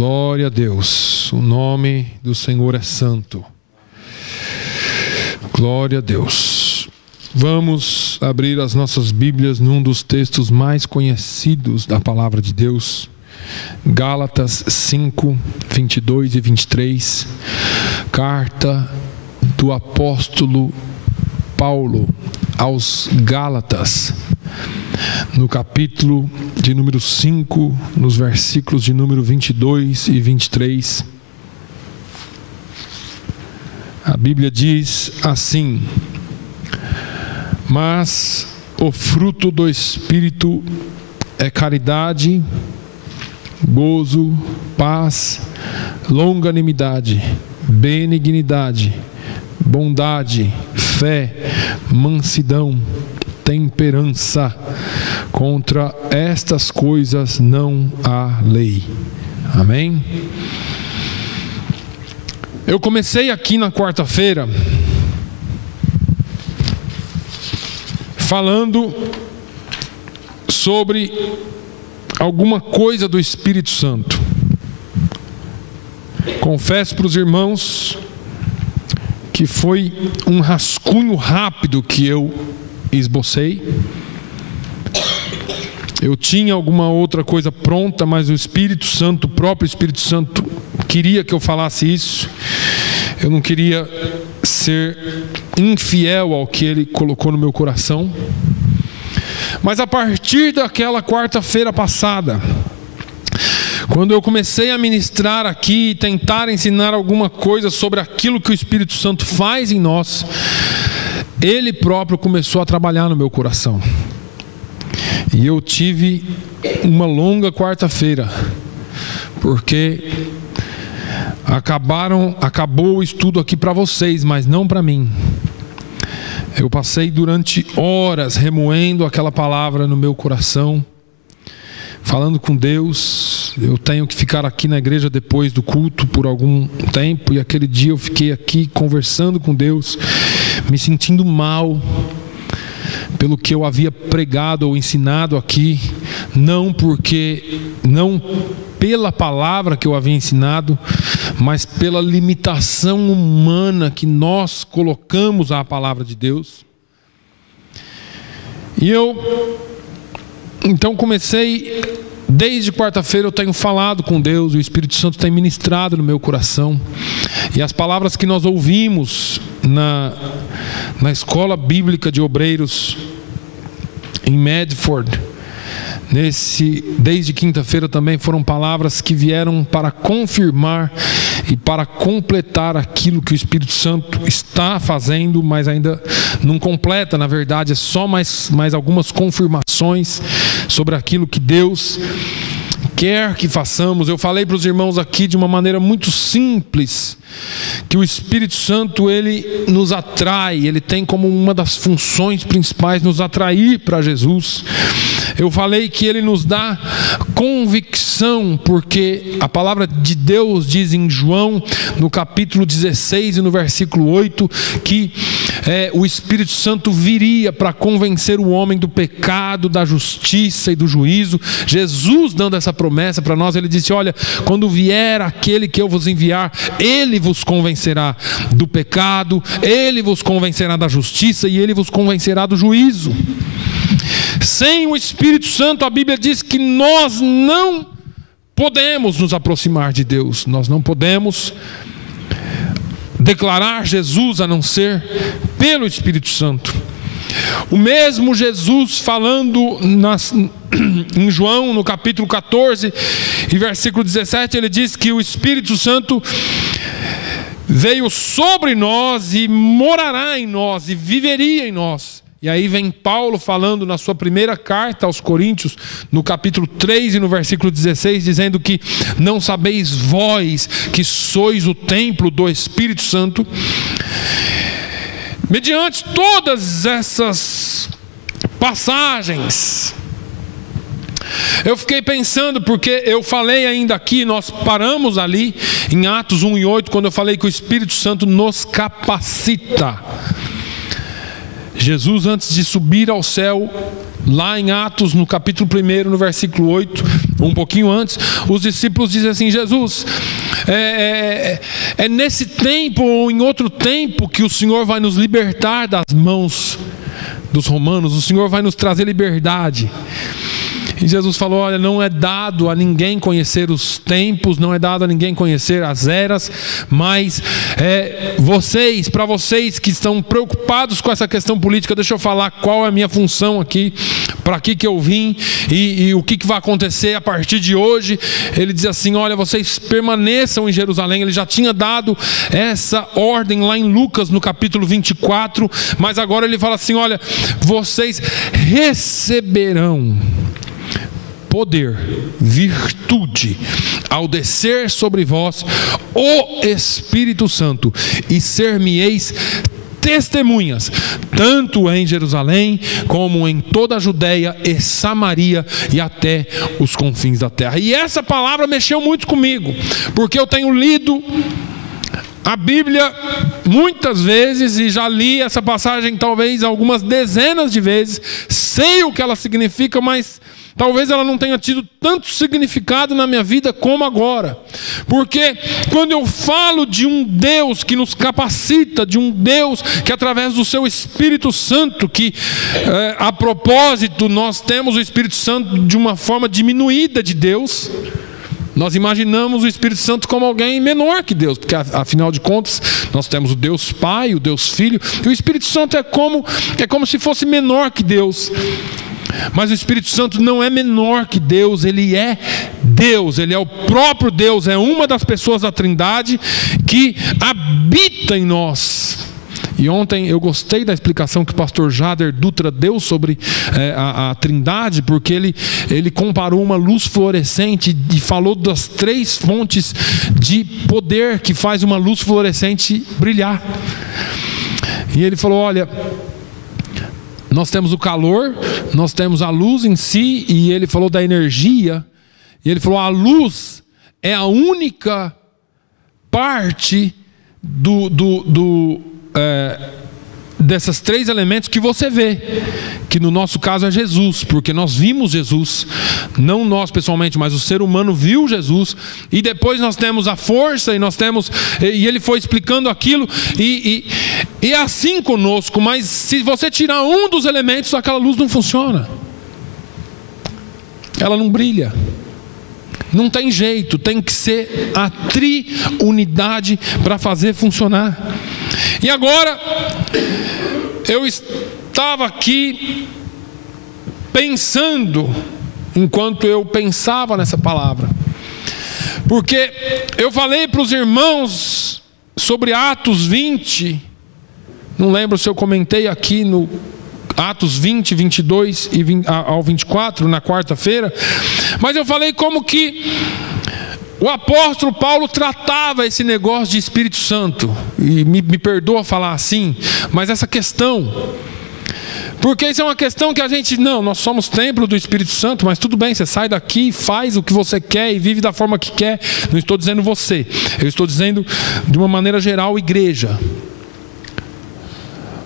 Glória a Deus. O nome do Senhor é santo. Glória a Deus. Vamos abrir as nossas Bíblias num dos textos mais conhecidos da palavra de Deus. Gálatas 5, 22 e 23. Carta do apóstolo Paulo aos Gálatas, no capítulo de número 5, nos versículos de número 22 e 23. A Bíblia diz assim: mas o fruto do Espírito é caridade, gozo, paz, longanimidade, benignidade, bondade, fé, mansidão, temperança. Contra estas coisas não há lei. Amém? Eu comecei aqui na quarta-feira falando sobre alguma coisa do Espírito Santo. Confesso para os irmãos que foi um rascunho rápido que eu esbocei. Eu tinha alguma outra coisa pronta, mas o Espírito Santo, o próprio Espírito Santo, queria que eu falasse isso. Eu não queria ser infiel ao que Ele colocou no meu coração. Mas a partir daquela quarta-feira passada, quando eu comecei a ministrar aqui e tentar ensinar alguma coisa sobre aquilo que o Espírito Santo faz em nós, Ele próprio começou a trabalhar no meu coração. E eu tive uma longa quarta-feira, porque acabou o estudo aqui para vocês, mas não para mim. Eu passei durante horas remoendo aquela palavra no meu coração, falando com Deus. Eu tenho que ficar aqui na igreja depois do culto por algum tempo, e aquele dia eu fiquei aqui conversando com Deus, me sentindo mal pelo que eu havia pregado ou ensinado aqui, não pela palavra que eu havia ensinado, mas pela limitação humana que nós colocamos à palavra de Deus. E eu então comecei, desde quarta-feira eu tenho falado com Deus, o Espírito Santo tem ministrado no meu coração, e as palavras que nós ouvimos na escola bíblica de obreiros em Medford, desde quinta-feira também, foram palavras que vieram para confirmar e para completar aquilo que o Espírito Santo está fazendo, mas ainda não completa. Na verdade, é só mais algumas confirmações sobre aquilo que Deus quer que façamos. Eu falei para os irmãos aqui de uma maneira muito simples, que o Espírito Santo, ele nos atrai, ele tem como uma das funções principais nos atrair para Jesus. Eu falei que ele nos dá convicção, porque a palavra de Deus diz em João, no capítulo 16 e no versículo 8, que o Espírito Santo viria para convencer o homem do pecado, da justiça e do juízo. Jesus dando essa promessa para nós, ele disse: olha, quando vier aquele que eu vos enviar, ele vos convencerá do pecado, ele vos convencerá da justiça e ele vos convencerá do juízo. Sem o Espírito Santo, a Bíblia diz que nós não podemos nos aproximar de Deus, nós não podemos declarar Jesus a não ser pelo Espírito Santo. O mesmo Jesus falando em João, no capítulo 14 e versículo 17, ele diz que o Espírito Santo veio sobre nós e morará em nós e viveria em nós. E aí vem Paulo falando na sua primeira carta aos Coríntios, no capítulo 3 e no versículo 16, dizendo que não sabeis vós que sois o templo do Espírito Santo. Mediante todas essas passagens, eu fiquei pensando, porque eu falei ainda aqui, nós paramos ali em Atos 1 e 8, quando eu falei que o Espírito Santo nos capacita. Jesus, antes de subir ao céu, lá em Atos, no capítulo 1, no versículo 8, um pouquinho antes, os discípulos dizem assim: Jesus, é nesse tempo ou em outro tempo que o Senhor vai nos libertar das mãos dos romanos, o Senhor vai nos trazer liberdade. E Jesus falou: olha, não é dado a ninguém conhecer os tempos, não é dado a ninguém conhecer as eras, mas para vocês que estão preocupados com essa questão política, deixa eu falar qual é a minha função aqui, para que eu vim e o que vai acontecer a partir de hoje. Ele diz assim: olha, vocês permaneçam em Jerusalém. Ele já tinha dado essa ordem lá em Lucas no capítulo 24, mas agora ele fala assim: olha, vocês receberão poder, virtude, ao descer sobre vós o Espírito Santo, e ser-me-eis testemunhas, tanto em Jerusalém, como em toda a Judeia e Samaria, e até os confins da terra. E essa palavra mexeu muito comigo, porque eu tenho lido a Bíblia muitas vezes, e já li essa passagem talvez algumas dezenas de vezes, sei o que ela significa, mas talvez ela não tenha tido tanto significado na minha vida como agora. Porque quando eu falo de um Deus que nos capacita, de um Deus que através do seu Espírito Santo, que a propósito nós temos o Espírito Santo de uma forma diminuída de Deus, nós imaginamos o Espírito Santo como alguém menor que Deus, porque afinal de contas nós temos o Deus Pai, o Deus Filho, e o Espírito Santo é como se fosse menor que Deus. Mas o Espírito Santo não é menor que Deus, ele é Deus, ele é o próprio Deus, é uma das pessoas da Trindade que habita em nós. E ontem eu gostei da explicação que o pastor Jader Dutra deu sobre a Trindade, porque ele comparou uma luz fluorescente e falou das 3 fontes de poder que faz uma luz fluorescente brilhar. E ele falou: olha, nós temos o calor, nós temos a luz em si, e ele falou da energia, e ele falou: a luz é a única parte dessas 3 elementos que você vê, que no nosso caso é Jesus, porque nós vimos Jesus, não nós pessoalmente, mas o ser humano viu Jesus, e depois nós temos a força, e ele foi explicando aquilo, e é assim conosco. Mas se você tirar um dos elementos, aquela luz não funciona, ela não brilha, não tem jeito, tem que ser a triunidade para fazer funcionar. E agora eu estava aqui pensando, enquanto eu pensava nessa palavra, porque eu falei para os irmãos sobre Atos 20, não lembro se eu comentei aqui no Atos 20, 22 ao 24, na quarta-feira, mas eu falei como que o apóstolo Paulo tratava esse negócio de Espírito Santo, e me perdoa falar assim, mas essa questão, porque isso é uma questão que a gente, nós somos templo do Espírito Santo, mas tudo bem, você sai daqui, faz o que você quer e vive da forma que quer. Não estou dizendo você, eu estou dizendo de uma maneira geral, igreja.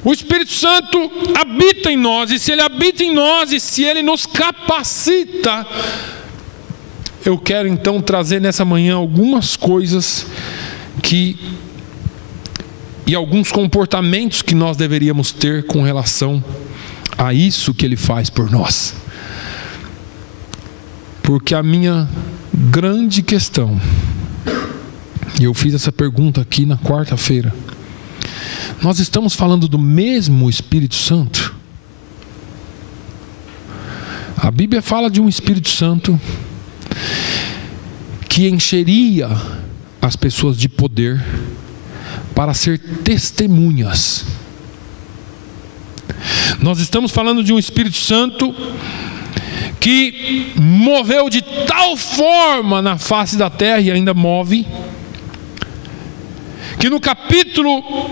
O Espírito Santo habita em nós, e se ele habita em nós, e se ele nos capacita, eu quero então trazer nessa manhã algumas coisas e alguns comportamentos que nós deveríamos ter com relação a isso que ele faz por nós. Porque a minha grande questão, e eu fiz essa pergunta aqui na quarta-feira: nós estamos falando do mesmo Espírito Santo? A Bíblia fala de um Espírito Santo que encheria as pessoas de poder para ser testemunhas. Nós estamos falando de um Espírito Santo que moveu de tal forma na face da terra, e ainda move, que no capítulo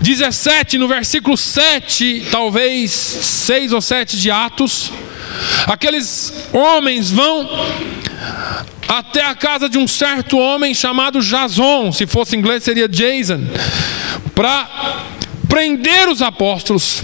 17, no versículo 7, talvez 6 ou 7 de Atos, aqueles homens vão até a casa de um certo homem chamado Jason, se fosse em inglês seria Jason, para prender os apóstolos.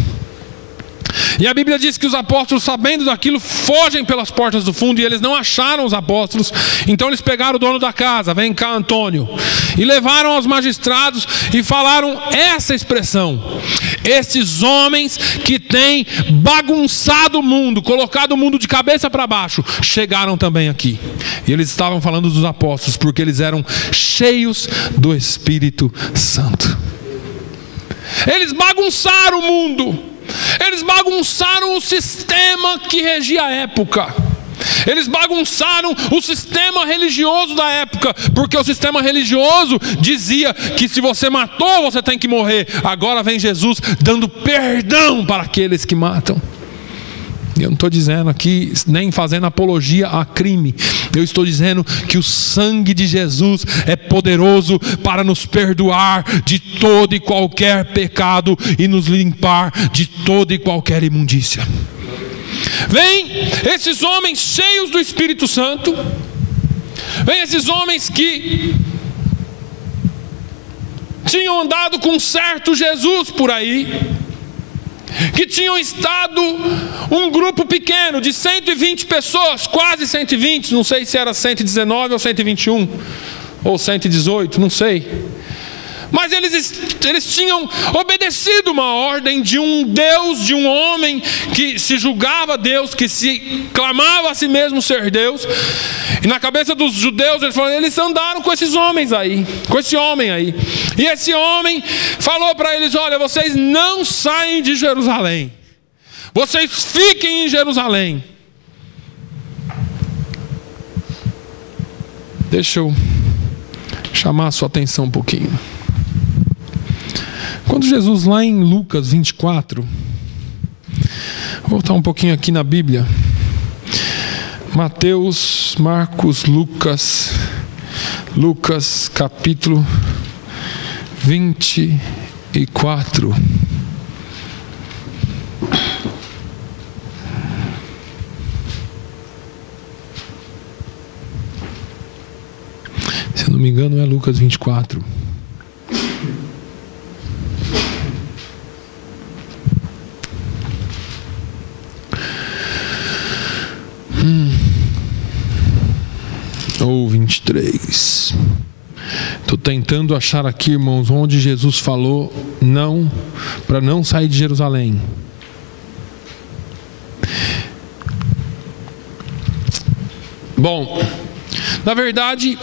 E a Bíblia diz que os apóstolos, sabendo daquilo, fogem pelas portas do fundo, e eles não acharam os apóstolos. Então eles pegaram o dono da casa, vem cá, Antônio, e levaram aos magistrados e falaram essa expressão: esses homens que têm bagunçado o mundo, colocado o mundo de cabeça para baixo, chegaram também aqui. E eles estavam falando dos apóstolos, porque eles eram cheios do Espírito Santo. Eles bagunçaram o mundo, eles bagunçaram o sistema que regia a época, eles bagunçaram o sistema religioso da época, porque o sistema religioso dizia que se você matou, você tem que morrer. Agora vem Jesus dando perdão para aqueles que matam. Eu não estou dizendo aqui, nem fazendo apologia a crime. Eu estou dizendo que o sangue de Jesus é poderoso para nos perdoar de todo e qualquer pecado e nos limpar de toda e qualquer imundícia. Vem esses homens cheios do Espírito Santo. Vem esses homens que tinham andado com um certo Jesus por aí, que tinham estado um grupo pequeno de 120 pessoas, quase 120, não sei se era 119 ou 121 ou 118, não sei. Mas eles tinham obedecido uma ordem de um Deus, de um homem que se julgava Deus, que se clamava a si mesmo ser Deus. E na cabeça dos judeus eles andaram com esses homens aí, com esse homem aí. E esse homem falou para eles: olha, vocês não saem de Jerusalém, vocês fiquem em Jerusalém. Deixa eu chamar a sua atenção um pouquinho. Quando Jesus, lá em Lucas 24, vou voltar um pouquinho aqui na Bíblia, Mateus, Marcos, Lucas capítulo 24. Se eu não me engano é Lucas 24. Ou 23. Estou tentando achar aqui, irmãos, onde Jesus falou não, para não sair de Jerusalém. Bom, na verdade,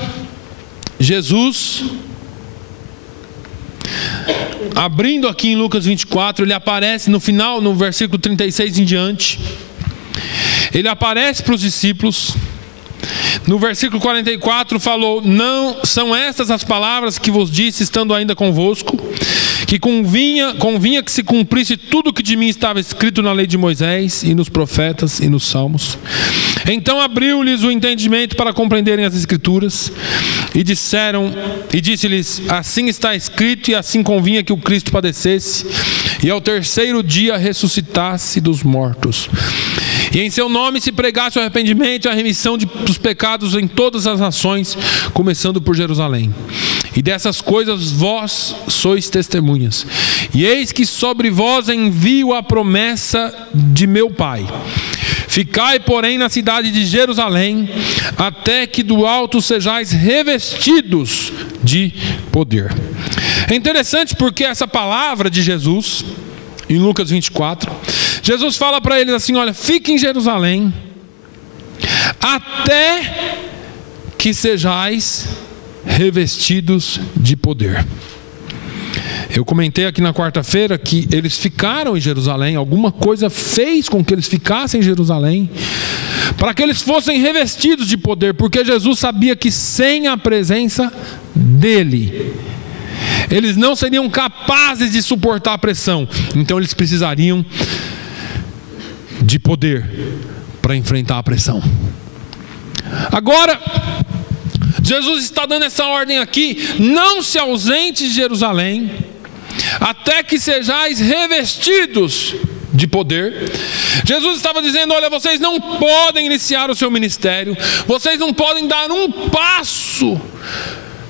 Jesus, abrindo aqui em Lucas 24, ele aparece no final, no versículo 36 em diante. Ele aparece para os discípulos. No versículo 44 falou: não são estas as palavras que vos disse estando ainda convosco, que convinha que se cumprisse tudo o que de mim estava escrito na lei de Moisés e nos profetas e nos salmos. Então abriu-lhes o entendimento para compreenderem as escrituras, e disse-lhes: assim está escrito, e assim convinha que o Cristo padecesse e ao terceiro dia ressuscitasse dos mortos, e em seu nome se pregasse o arrependimento e a remissão dos pecados em todas as nações, começando por Jerusalém. E dessas coisas vós sois testemunhas. E eis que sobre vós envio a promessa de meu Pai. Ficai, porém, na cidade de Jerusalém, até que do alto sejais revestidos de poder. É interessante porque essa palavra de Jesus, em Lucas 24, Jesus fala para eles assim: olha, fiquem em Jerusalém, até que sejais revestidos de poder. Eu comentei aqui na quarta-feira que eles ficaram em Jerusalém, alguma coisa fez com que eles ficassem em Jerusalém, para que eles fossem revestidos de poder, porque Jesus sabia que sem a presença dele, eles não seriam capazes de suportar a pressão. Então eles precisariam de poder para enfrentar a pressão. Agora, Jesus está dando essa ordem aqui: não se ausente de Jerusalém, até que sejais revestidos de poder. Jesus estava dizendo: olha, vocês não podem iniciar o seu ministério, vocês não podem dar um passo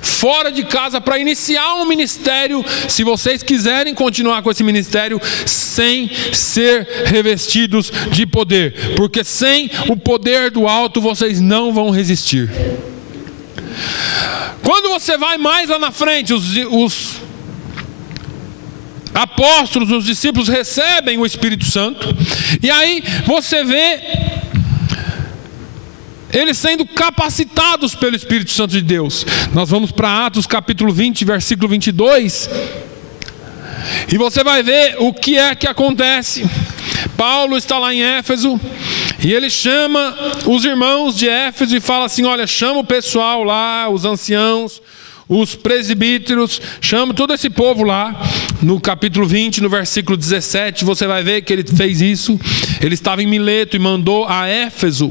fora de casa para iniciar um ministério, se vocês quiserem continuar com esse ministério, sem ser revestidos de poder, porque sem o poder do alto vocês não vão resistir. Quando você vai mais lá na frente, os apóstolos, os discípulos recebem o Espírito Santo, e aí você vê eles sendo capacitados pelo Espírito Santo de Deus. Nós vamos para Atos capítulo 20, versículo 22, e você vai ver o que é que acontece. Paulo está lá em Éfeso, e ele chama os irmãos de Éfeso e fala assim: olha, chama o pessoal lá, os anciãos, os presbíteros, chama todo esse povo lá. No capítulo 20, no versículo 17, você vai ver que ele fez isso. Ele estava em Mileto e mandou a Éfeso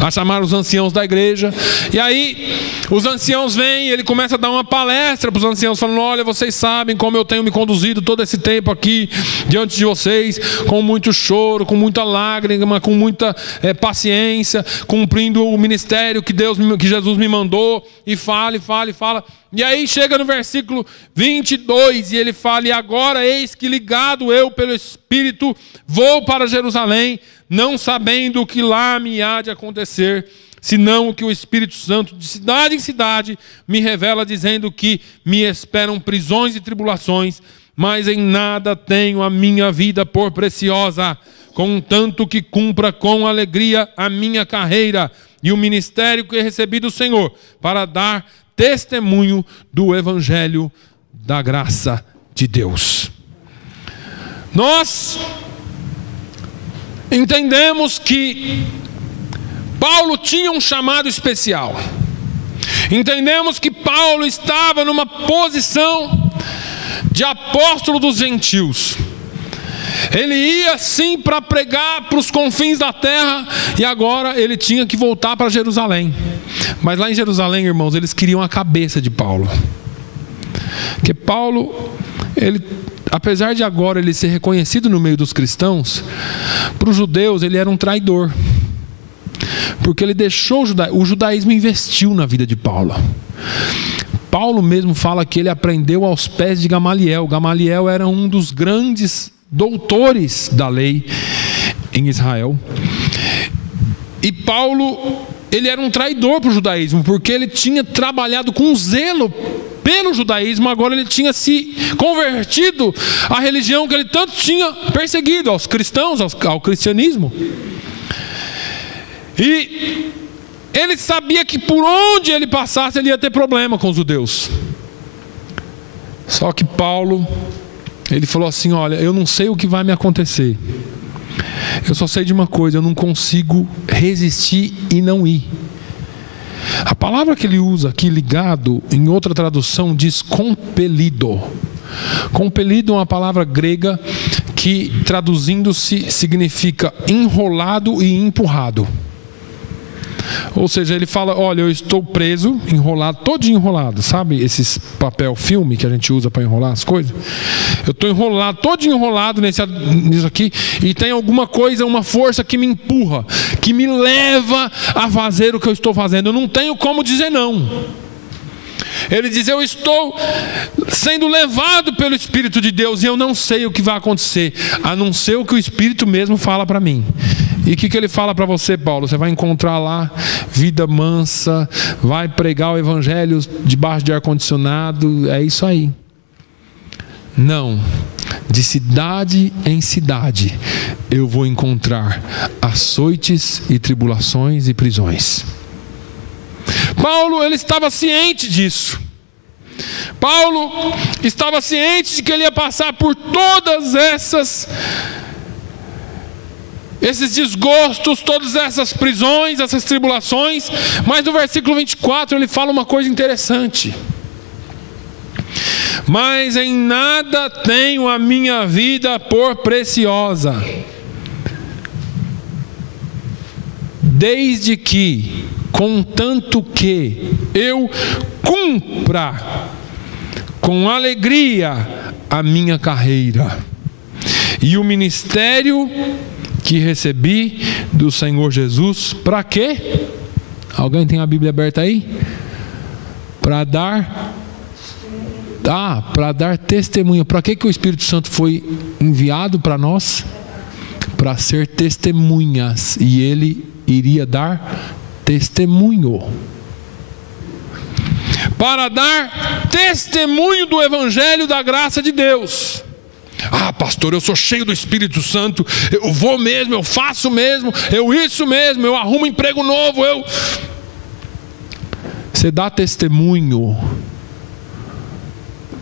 a chamar os anciãos da igreja. E aí os anciãos vêm e ele começa a dar uma palestra para os anciãos, falando: olha, vocês sabem como eu tenho me conduzido todo esse tempo aqui diante de vocês, com muito choro, com muita lágrima, com muita paciência, cumprindo o ministério que Jesus me mandou. E fala. E aí chega no versículo 22 e ele fala: e agora eis que, ligado eu pelo Espírito, vou para Jerusalém, não sabendo o que lá me há de acontecer, senão o que o Espírito Santo de cidade em cidade me revela, dizendo que me esperam prisões e tribulações, mas em nada tenho a minha vida por preciosa, contanto que cumpra com alegria a minha carreira e o ministério que recebi do Senhor, para dar testemunho do Evangelho da graça de Deus. Nós entendemos que Paulo tinha um chamado especial. Entendemos que Paulo estava numa posição de apóstolo dos gentios. Ele ia sim para pregar para os confins da terra, e agora ele tinha que voltar para Jerusalém. Mas lá em Jerusalém, irmãos, eles queriam a cabeça de Paulo. Porque Paulo, apesar de agora ele ser reconhecido no meio dos cristãos, para os judeus ele era um traidor. Porque ele deixou o judaísmo investiu na vida de Paulo. Paulo mesmo fala que ele aprendeu aos pés de Gamaliel. Gamaliel era um dos grandes doutores da lei em Israel. E Paulo, ele era um traidor para o judaísmo, porque ele tinha trabalhado com zelo pelo judaísmo. Agora ele tinha se convertido à religião que ele tanto tinha perseguido, aos cristãos, ao cristianismo. E ele sabia que por onde ele passasse ele ia ter problema com os judeus. Só que Paulo, ele falou assim: olha, eu não sei o que vai me acontecer, eu só sei de uma coisa: eu não consigo resistir e não ir. A palavra que ele usa aqui, ligado, em outra tradução diz compelido. Compelido é uma palavra grega que, traduzindo-se, significa enrolado e empurrado. Ou seja, ele fala: olha, eu estou preso, enrolado, todo enrolado. Sabe esses papel filme que a gente usa para enrolar as coisas? Eu estou enrolado, todo enrolado nisso aqui, e tem alguma coisa, uma força que me empurra, que me leva a fazer o que eu estou fazendo. Eu não tenho como dizer não. Ele diz: eu estou sendo levado pelo Espírito de Deus e eu não sei o que vai acontecer, a não ser o que o Espírito mesmo fala para mim. E o que ele fala para você, Paulo? Você vai encontrar lá vida mansa, vai pregar o Evangelho debaixo de ar-condicionado, é isso aí. Não, de cidade em cidade eu vou encontrar açoites e tribulações e prisões. Paulo, ele estava ciente disso. Paulo estava ciente de que ele ia passar por todas esses desgostos, todas essas prisões, essas tribulações. Mas no versículo 24 ele fala uma coisa interessante: mas em nada tenho a minha vida por preciosa, desde que, contanto que eu cumpra com alegria a minha carreira e o ministério que recebi do Senhor Jesus. Para quê? Alguém tem a Bíblia aberta aí? Para dar para dar testemunho. Para que o Espírito Santo foi enviado para nós? Para ser testemunhas. E ele iria dar testemunho. Para dar testemunho do Evangelho da graça de Deus. Ah, pastor, eu sou cheio do Espírito Santo, eu vou mesmo, eu faço mesmo, eu isso mesmo, eu arrumo emprego novo, Você dá testemunho.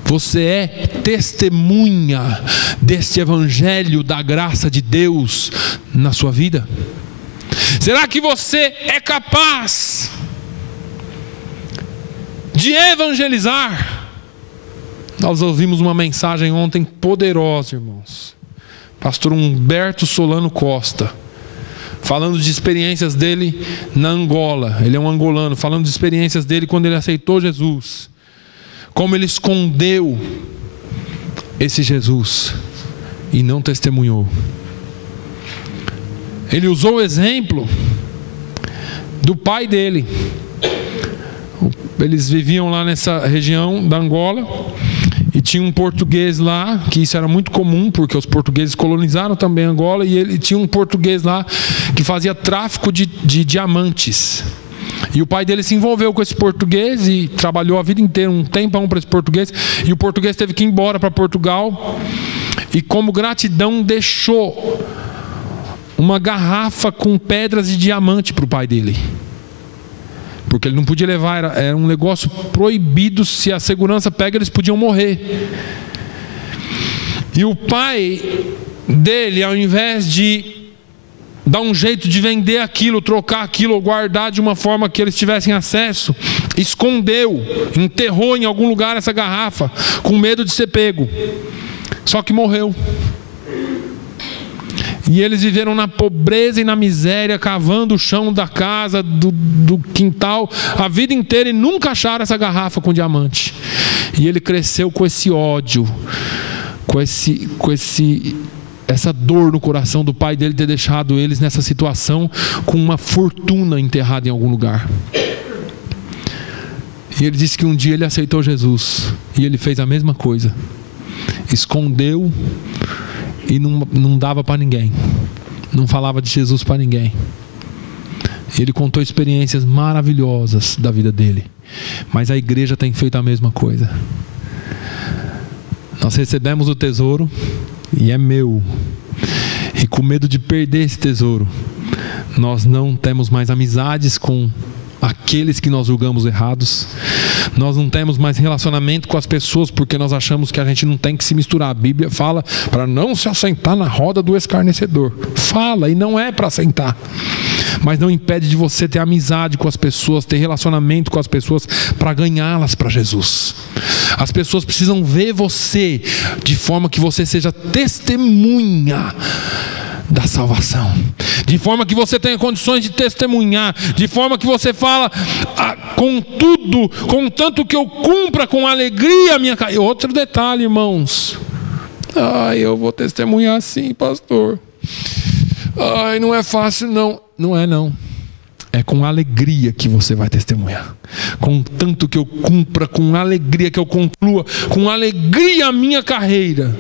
Você é testemunha deste Evangelho da graça de Deus na sua vida? Será que você é capaz de evangelizar? Nós ouvimos uma mensagem ontem poderosa, irmãos. Pastor Humberto Solano Costa, falando de experiências dele na Angola. Ele é um angolano, falando de experiências dele quando ele aceitou Jesus. Como ele escondeu esse Jesus e não testemunhou. Ele usou o exemplo do pai dele. Eles viviam lá nessa região da Angola e tinha um português lá, que isso era muito comum, porque os portugueses colonizaram também Angola, e ele tinha um português lá que fazia tráfico de diamantes. E o pai dele se envolveu com esse português e trabalhou a vida inteira, um tempão para esse português, e o português teve que ir embora para Portugal, e como gratidão deixou uma garrafa com pedras de diamante para o pai dele. Porque ele não podia levar, era um negócio proibido, se a segurança pega, eles podiam morrer. E o pai dele, ao invés de dar um jeito de vender aquilo, trocar aquilo, ou guardar de uma forma que eles tivessem acesso, escondeu, enterrou em algum lugar essa garrafa, com medo de ser pego. Só que morreu. E eles viveram na pobreza e na miséria, cavando o chão da casa, do quintal, a vida inteira, e nunca acharam essa garrafa com diamante. E ele cresceu com esse ódio, essa dor no coração do pai dele ter deixado eles nessa situação, com uma fortuna enterrada em algum lugar. E ele disse que um dia ele aceitou Jesus, e ele fez a mesma coisa. Escondeu e não dava para ninguém, não falava de Jesus para ninguém. Ele contou experiências maravilhosas da vida dele, mas a igreja tem feito a mesma coisa. Nós recebemos o tesouro e é meu, e com medo de perder esse tesouro, nós não temos mais amizades com aqueles que nós julgamos errados. Nós não temos mais relacionamento com as pessoas, porque nós achamos que a gente não tem que se misturar. A Bíblia fala para não se assentar na roda do escarnecedor. Fala, e não é para sentar. Mas não impede de você ter amizade com as pessoas, ter relacionamento com as pessoas, para ganhá-las para Jesus. As pessoas precisam ver você de forma que você seja testemunha da salvação, de forma que você tenha condições de testemunhar, de forma que você fala contanto que eu cumpra com alegria a minha carreira. Outro detalhe, irmãos, eu vou testemunhar sim, pastor, não é fácil não. Não é não, é com alegria que você vai testemunhar, contanto que eu cumpra, com alegria que eu conclua, com alegria a minha carreira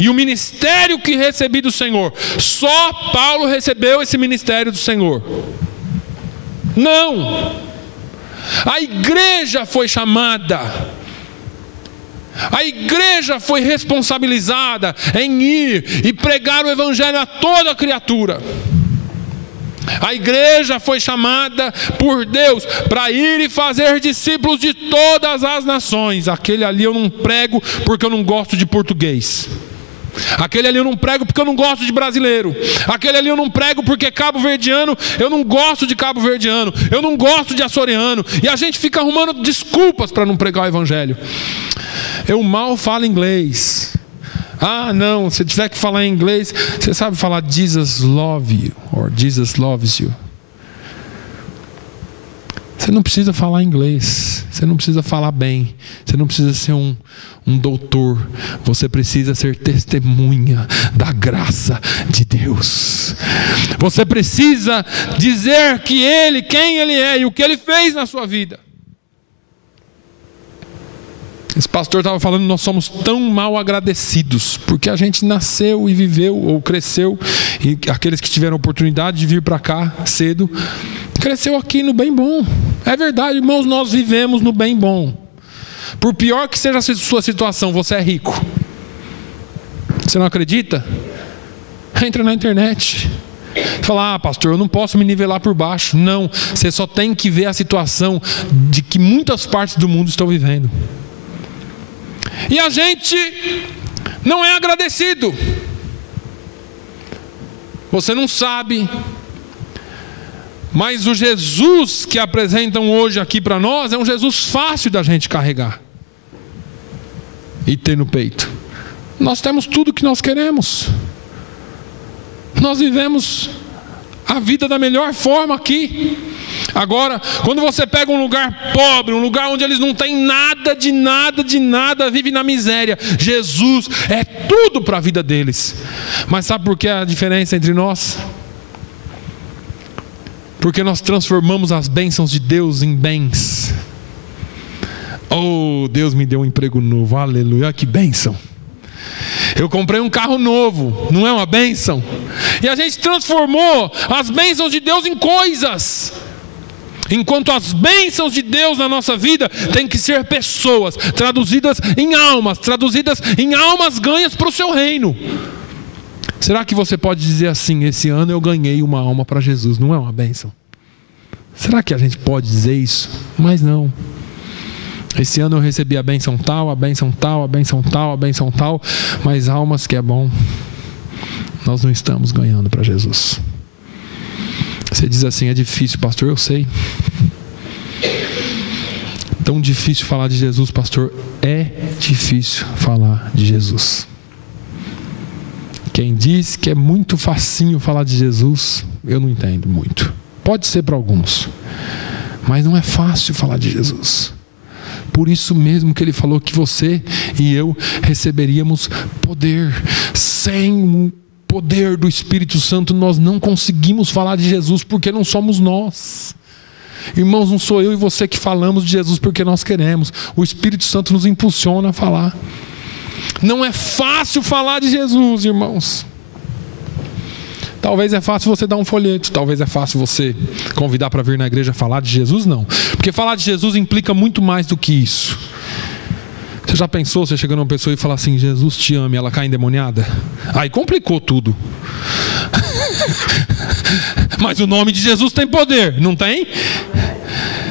e o ministério que recebi do Senhor. Só Paulo recebeu esse ministério do Senhor? Não, a igreja foi chamada, a igreja foi responsabilizada em ir e pregar o evangelho a toda criatura. A igreja foi chamada por Deus para ir e fazer discípulos de todas as nações. Aquele ali eu não prego porque eu não gosto de português. Aquele ali eu não prego porque eu não gosto de brasileiro. Aquele ali eu não prego porque cabo-verdiano, eu não gosto de cabo-verdiano, eu não gosto de açoriano. E a gente fica arrumando desculpas para não pregar o evangelho. Eu mal falo inglês. Não, se tiver que falar em inglês, você sabe falar Jesus love you, or Jesus loves you. Você não precisa falar inglês, você não precisa falar bem, você não precisa ser um doutor, você precisa ser testemunha da graça de Deus. Você precisa dizer que quem Ele é e o que Ele fez na sua vida. Esse pastor estava falando, nós somos tão mal agradecidos, porque a gente nasceu e viveu, ou cresceu, e aqueles que tiveram oportunidade de vir para cá cedo, cresceu aqui no bem bom. É verdade, irmãos, nós vivemos no bem bom. Por pior que seja a sua situação, você é rico. Você não acredita? Entra na internet. Fala, pastor, eu não posso me nivelar por baixo. Não, você só tem que ver a situação de que muitas partes do mundo estão vivendo. E a gente não é agradecido. Você não sabe, mas o Jesus que apresentam hoje aqui para nós é um Jesus fácil da gente carregar e ter no peito. Nós temos tudo o que nós queremos. Nós vivemos a vida da melhor forma aqui. Agora, quando você pega um lugar pobre, um lugar onde eles não têm nada, vive na miséria, Jesus é tudo para a vida deles. Mas sabe por que a diferença entre nós? Porque nós transformamos as bênçãos de Deus em bens. Oh, Deus me deu um emprego novo, aleluia, que bênção. Eu comprei um carro novo, não é uma bênção? E a gente transformou as bênçãos de Deus em coisas. Enquanto as bênçãos de Deus na nossa vida têm que ser pessoas, traduzidas em almas ganhas para o seu reino. Será que você pode dizer assim, esse ano eu ganhei uma alma para Jesus, não é uma bênção? Será que a gente pode dizer isso? Mas não. Esse ano eu recebi a bênção tal, a bênção tal, a bênção tal, a bênção tal, mas almas que é bom, nós não estamos ganhando para Jesus. Você diz assim, é difícil, pastor, eu sei. Tão difícil falar de Jesus, pastor, é difícil falar de Jesus. Quem diz que é muito facinho falar de Jesus, eu não entendo muito. Pode ser para alguns, mas não é fácil falar de Jesus. Por isso mesmo que ele falou que você e eu receberíamos poder. Sem o poder do Espírito Santo nós não conseguimos falar de Jesus, porque não somos nós. Irmãos, não sou eu e você que falamos de Jesus porque nós queremos. O Espírito Santo nos impulsiona a falar. Não é fácil falar de Jesus, irmãos. Talvez é fácil você dar um folheto, talvez é fácil você convidar para vir na igreja falar de Jesus, não. Porque falar de Jesus implica muito mais do que isso. Você já pensou, você chega numa pessoa e fala assim, Jesus te ama, e ela cai endemoniada? Aí complicou tudo. Mas o nome de Jesus tem poder, não tem?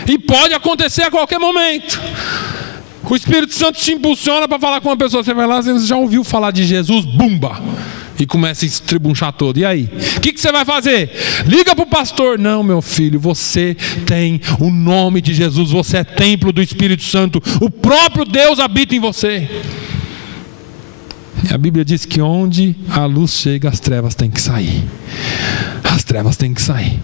E pode acontecer a qualquer momento. O Espírito Santo te impulsiona para falar com uma pessoa, você vai lá, você já ouviu falar de Jesus, bumba! E começa a se estribunchar todo. E aí? O que você vai fazer? Liga para o pastor. Não, meu filho, você tem o nome de Jesus. Você é templo do Espírito Santo. O próprio Deus habita em você. E a Bíblia diz que onde a luz chega, as trevas têm que sair. As trevas têm que sair.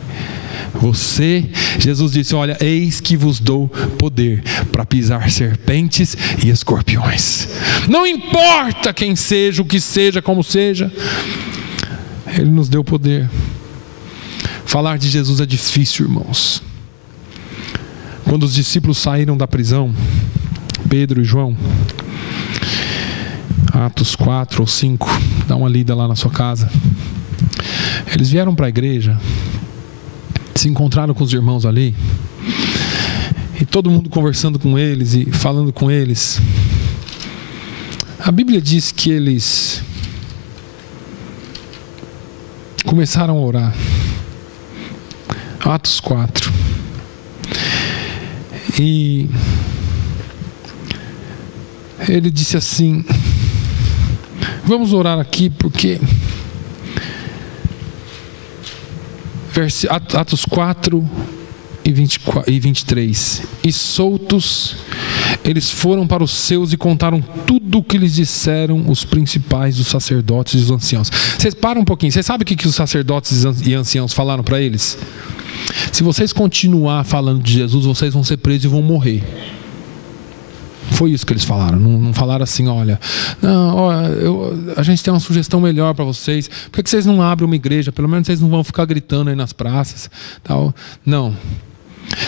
Jesus disse, olha, eis que vos dou poder para pisar serpentes e escorpiões. Não importa quem seja, o que seja, como seja, Ele nos deu poder. Falar de Jesus é difícil, irmãos. Quando os discípulos saíram da prisão, Pedro e João, Atos 4 ou 5, dá uma lida lá na sua casa. Eles vieram para a igreja, se encontraram com os irmãos ali, e todo mundo conversando com eles e falando com eles. A Bíblia diz que eles começaram a orar. Atos 4. E ele disse assim, vamos orar aqui porque... Atos 4 e 23. E soltos, eles foram para os seus e contaram tudo o que lhes disseram os principais, os sacerdotes e os anciãos. Vocês param um pouquinho. Vocês sabem o que os sacerdotes e anciãos falaram para eles? Se vocês continuar falando de Jesus, vocês vão ser presos e vão morrer. Foi isso que eles falaram. Não falaram assim, olha, não, a gente tem uma sugestão melhor para vocês. Por que vocês não abrem uma igreja? Pelo menos vocês não vão ficar gritando aí nas praças. Tal. Não.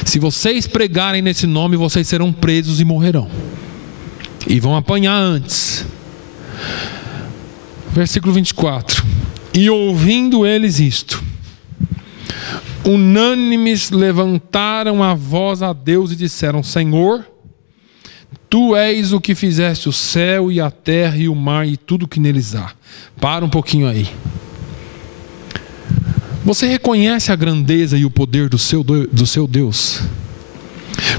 Se vocês pregarem nesse nome, vocês serão presos e morrerão. e vão apanhar antes. Versículo 24. E ouvindo eles isto, unânimes levantaram a voz a Deus e disseram: Senhor, Tu és o que fizeste o céu e a terra e o mar e tudo que neles há. Para um pouquinho aí. Você reconhece a grandeza e o poder do seu Deus?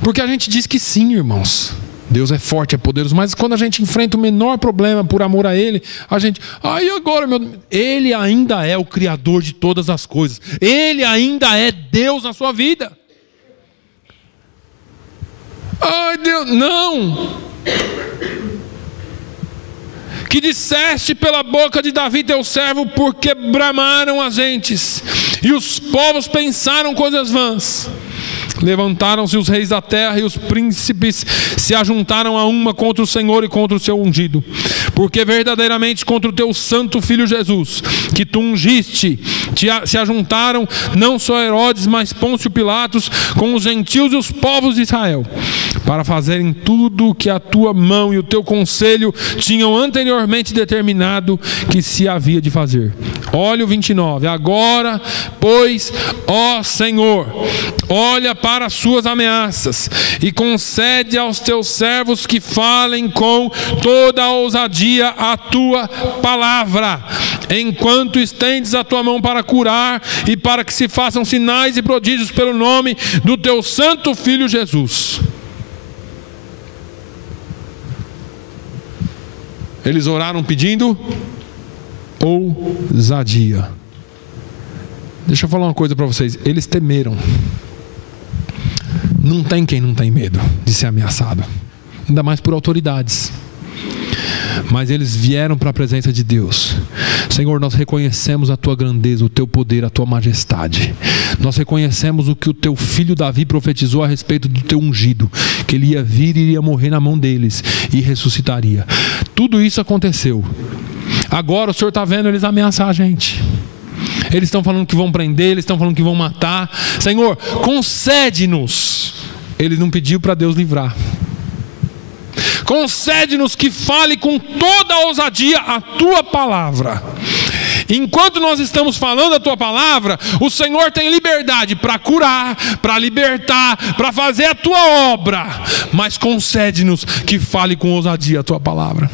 Porque a gente diz que sim, irmãos. Deus é forte, é poderoso, mas quando a gente enfrenta o menor problema por amor a Ele, a gente, agora, Ele ainda é o Criador de todas as coisas. Ele ainda é Deus na sua vida. Ai, Deus, não! Que disseste pela boca de Davi teu servo, porque bramaram as gentes, e os povos pensaram coisas vãs. Levantaram-se os reis da terra e os príncipes se ajuntaram a uma contra o Senhor e contra o seu ungido. Porque verdadeiramente contra o teu santo filho Jesus, que tu ungiste, se ajuntaram não só Herodes, mas Pôncio Pilatos, com os gentios e os povos de Israel, para fazerem tudo o que a tua mão e o teu conselho tinham anteriormente determinado que se havia de fazer. Olha o 29. Agora, pois, ó Senhor, olha para as suas ameaças e concede aos teus servos que falem com toda a ousadia a tua palavra, enquanto estendes a tua mão para curar e para que se façam sinais e prodígios pelo nome do teu santo filho Jesus. Eles oraram pedindo ousadia. Deixa eu falar uma coisa para vocês. Eles temeram. Não tem quem não tem medo de ser ameaçado, ainda mais por autoridades. Mas eles vieram para a presença de Deus. Senhor, nós reconhecemos a tua grandeza, o teu poder, a tua majestade. Nós reconhecemos o que o teu filho Davi profetizou a respeito do teu ungido, que ele ia vir e iria morrer na mão deles e ressuscitaria. Tudo isso aconteceu. Agora o Senhor está vendo eles ameaçar a gente. Eles estão falando que vão prender, eles estão falando que vão matar. Senhor, concede-nos. Ele não pediu para Deus livrar. Concede-nos que fale com toda a ousadia a tua palavra. Enquanto nós estamos falando a tua palavra, o Senhor tem liberdade para curar, para libertar, para fazer a tua obra. Mas concede-nos que fale com ousadia a tua palavra.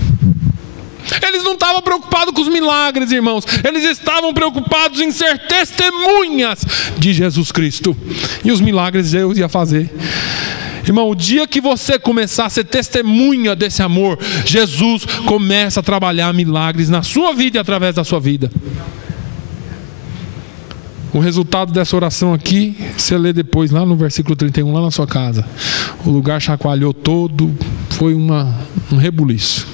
Eles não estavam preocupados com os milagres, irmãos. Eles estavam preocupados em ser testemunhas de Jesus Cristo. E os milagres Deus ia fazer. Irmão, o dia que você começar a ser testemunha desse amor, Jesus começa a trabalhar milagres na sua vida e através da sua vida. O resultado dessa oração aqui, você lê depois lá no versículo 31, lá na sua casa. O lugar chacoalhou todo, foi um rebuliço.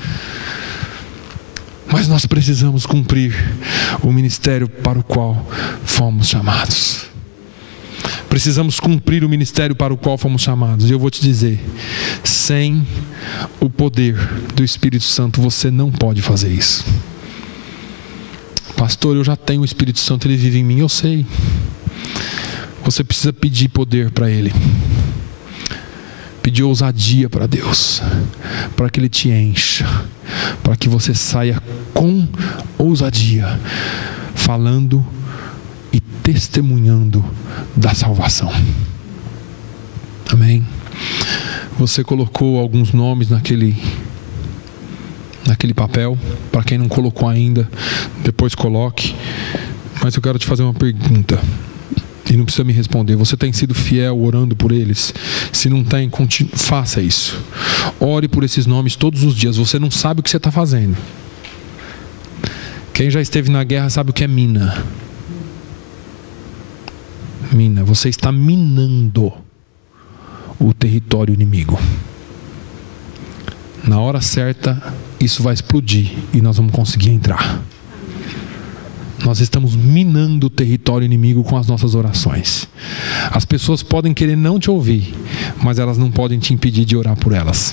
Mas nós precisamos cumprir o ministério para o qual fomos chamados. Precisamos cumprir o ministério para o qual fomos chamados. E eu vou te dizer, sem o poder do Espírito Santo, você não pode fazer isso. Pastor, eu já tenho o Espírito Santo, ele vive em mim, eu sei. Você precisa pedir poder para ele. Pedir ousadia para Deus, para que Ele te encha, para que você saia com ousadia, falando e testemunhando da salvação. Amém? Você colocou alguns nomes naquele papel. Para quem não colocou ainda, depois coloque. Mas eu quero te fazer uma pergunta. E não precisa me responder. Você tem sido fiel orando por eles? Se não tem, faça isso. Ore por esses nomes todos os dias. Você não sabe o que você está fazendo. Quem já esteve na guerra sabe o que é mina. Mina. Você está minando o território inimigo. Na hora certa, isso vai explodir e nós vamos conseguir entrar. Nós estamos minando o território inimigo com as nossas orações. As pessoas podem querer não te ouvir, mas elas não podem te impedir de orar por elas.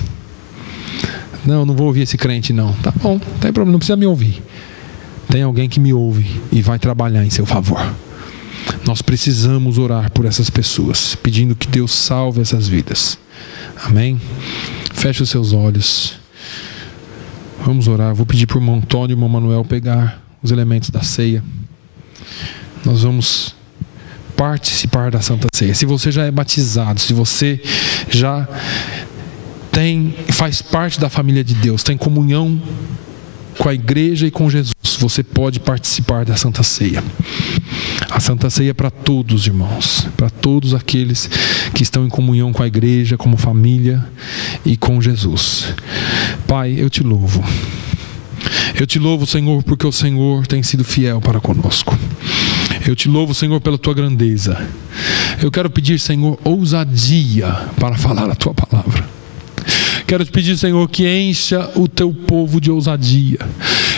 Não vou ouvir esse crente não. Tá bom, não tem problema, não precisa me ouvir. Tem alguém que me ouve e vai trabalhar em seu favor. Nós precisamos orar por essas pessoas, pedindo que Deus salve essas vidas. Amém? Feche os seus olhos. Vamos orar. Vou pedir para o irmão Antônio e o irmão Manuel pegar os elementos da ceia. Nós vamos participar da Santa Ceia. Se você já é batizado, se você já faz parte da família de Deus, tem comunhão com a igreja e com Jesus, você pode participar da Santa Ceia. A Santa Ceia é para todos, irmãos, para todos aqueles que estão em comunhão com a igreja, como família e com Jesus. Pai, eu te louvo. Eu te louvo, Senhor, porque o Senhor tem sido fiel para conosco. Eu te louvo, Senhor, pela tua grandeza. Eu quero pedir, Senhor, ousadia para falar a tua palavra. Quero te pedir, Senhor, que encha o teu povo de ousadia.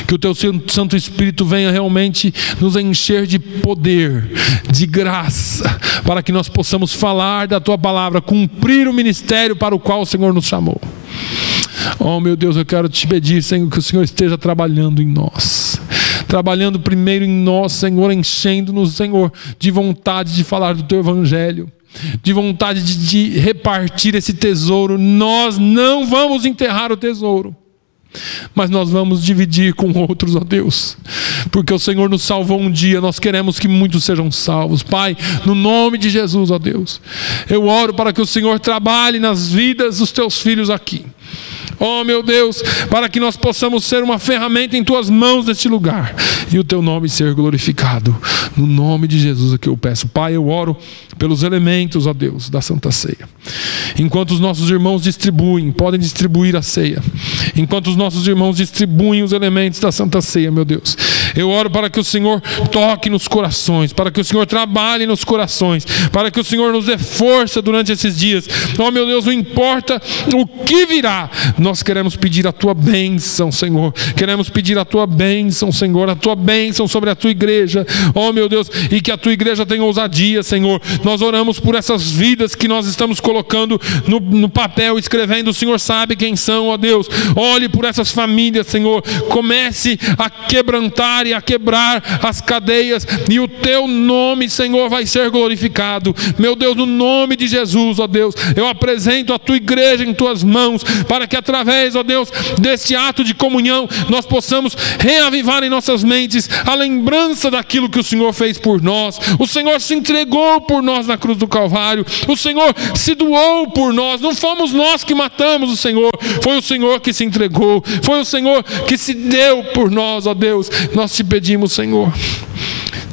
Que o teu Santo Espírito venha realmente nos encher de poder, de graça, para que nós possamos falar da tua palavra, cumprir o ministério para o qual o Senhor nos chamou. Oh, meu Deus, eu quero te pedir, Senhor, que o Senhor esteja trabalhando em nós. Trabalhando primeiro em nós, Senhor, enchendo-nos, Senhor, de vontade de falar do teu evangelho, de vontade de repartir esse tesouro. Nós não vamos enterrar o tesouro, mas nós vamos dividir com outros, ó Deus, porque o Senhor nos salvou um dia. Nós queremos que muitos sejam salvos. Pai, no nome de Jesus, ó Deus, eu oro para que o Senhor trabalhe nas vidas dos teus filhos aqui. Oh, meu Deus, para que nós possamos ser uma ferramenta em tuas mãos neste lugar e o teu nome ser glorificado. No nome de Jesus é que eu peço. Pai, eu oro pelos elementos, ó Deus, da Santa Ceia. Enquanto os nossos irmãos podem distribuir a ceia. Enquanto os nossos irmãos distribuem os elementos da Santa Ceia, meu Deus, eu oro para que o Senhor toque nos corações, para que o Senhor trabalhe nos corações, para que o Senhor nos dê força durante esses dias. Oh, meu Deus, não importa o que virá, nós queremos pedir a tua bênção, Senhor. Queremos pedir a tua bênção, Senhor, a tua bênção sobre a tua igreja. Oh, meu Deus, e que a tua igreja tenha ousadia, Senhor. Nós oramos por essas vidas que nós estamos colocando no papel, escrevendo. O Senhor sabe quem são, ó Deus. Olhe por essas famílias, Senhor. Comece a quebrantar e a quebrar as cadeias, e o teu nome, Senhor, vai ser glorificado. Meu Deus, no nome de Jesus, ó Deus, eu apresento a tua igreja em tuas mãos, para que através, ó Deus, deste ato de comunhão, nós possamos reavivar em nossas mentes a lembrança daquilo que o Senhor fez por nós. O Senhor se entregou por nós na cruz do Calvário. O Senhor se doou por nós. Não fomos nós que matamos o Senhor, foi o Senhor que se entregou, foi o Senhor que se deu por nós, ó Deus. Nós te pedimos, Senhor,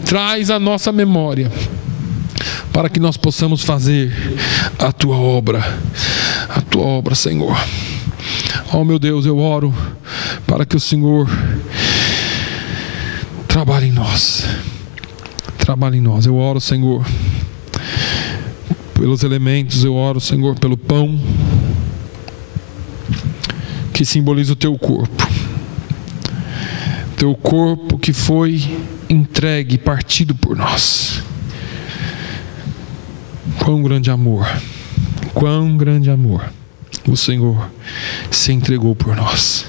traz a nossa memória, para que nós possamos fazer a tua obra, Senhor. Oh, meu Deus, eu oro para que o Senhor trabalhe em nós. Eu oro, Senhor, pelos elementos. Eu oro, Senhor, pelo pão, que simboliza o teu corpo. Teu corpo que foi entregue, partido por nós. Quão grande amor o Senhor se entregou por nós.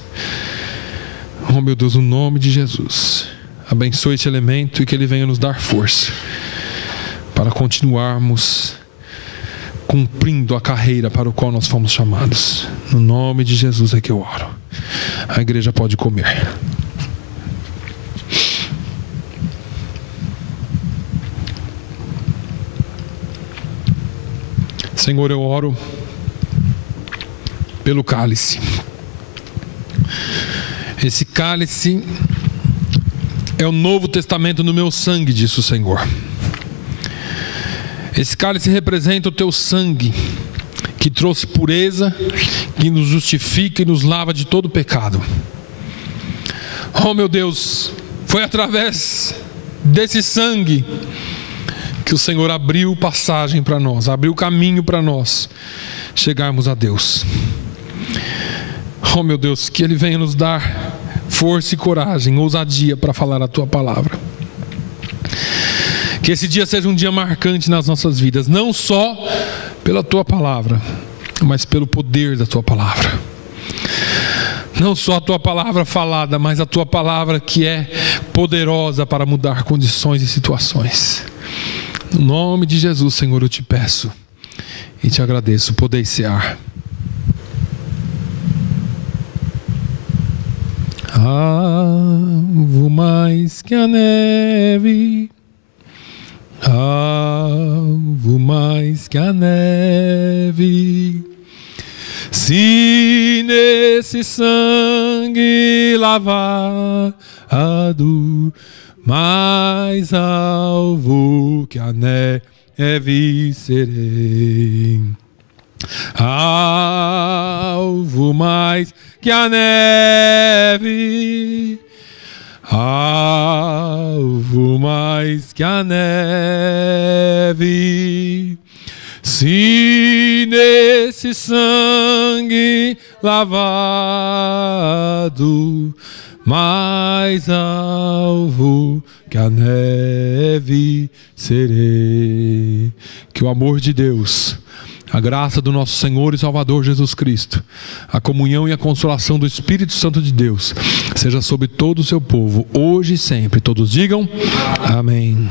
Oh, meu Deus, no nome de Jesus, abençoe esse elemento e que ele venha nos dar força para continuarmos cumprindo a carreira para o qual nós fomos chamados. No nome de Jesus é que eu oro. A igreja pode comer. Senhor, eu oro pelo cálice. Esse cálice é o Novo Testamento no meu sangue, disse o Senhor. Esse cálice representa o teu sangue, que trouxe pureza, que nos justifica e nos lava de todo pecado. Oh, meu Deus, foi através desse sangue que o Senhor abriu passagem para nós, abriu caminho para nós chegarmos a Deus. Oh, meu Deus, que Ele venha nos dar força e coragem, ousadia para falar a tua palavra. Que esse dia seja um dia marcante nas nossas vidas, não só pela tua palavra, mas pelo poder da tua palavra. Não só a tua palavra falada, mas a tua palavra que é poderosa para mudar condições e situações. No nome de Jesus, Senhor, eu te peço e te agradeço. Podeis cear. alvo mais que a neve, alvo mais que a neve. Se nesse sangue lavado, mais alvo que a neve serei. Alvo mais que a neve, alvo mais que a neve. Se nesse sangue lavado, mais alvo que a neve serei. Que o amor de Deus, a graça do nosso Senhor e Salvador Jesus Cristo, a comunhão e a consolação do Espírito Santo de Deus seja sobre todo o seu povo, hoje e sempre. Todos digam amém.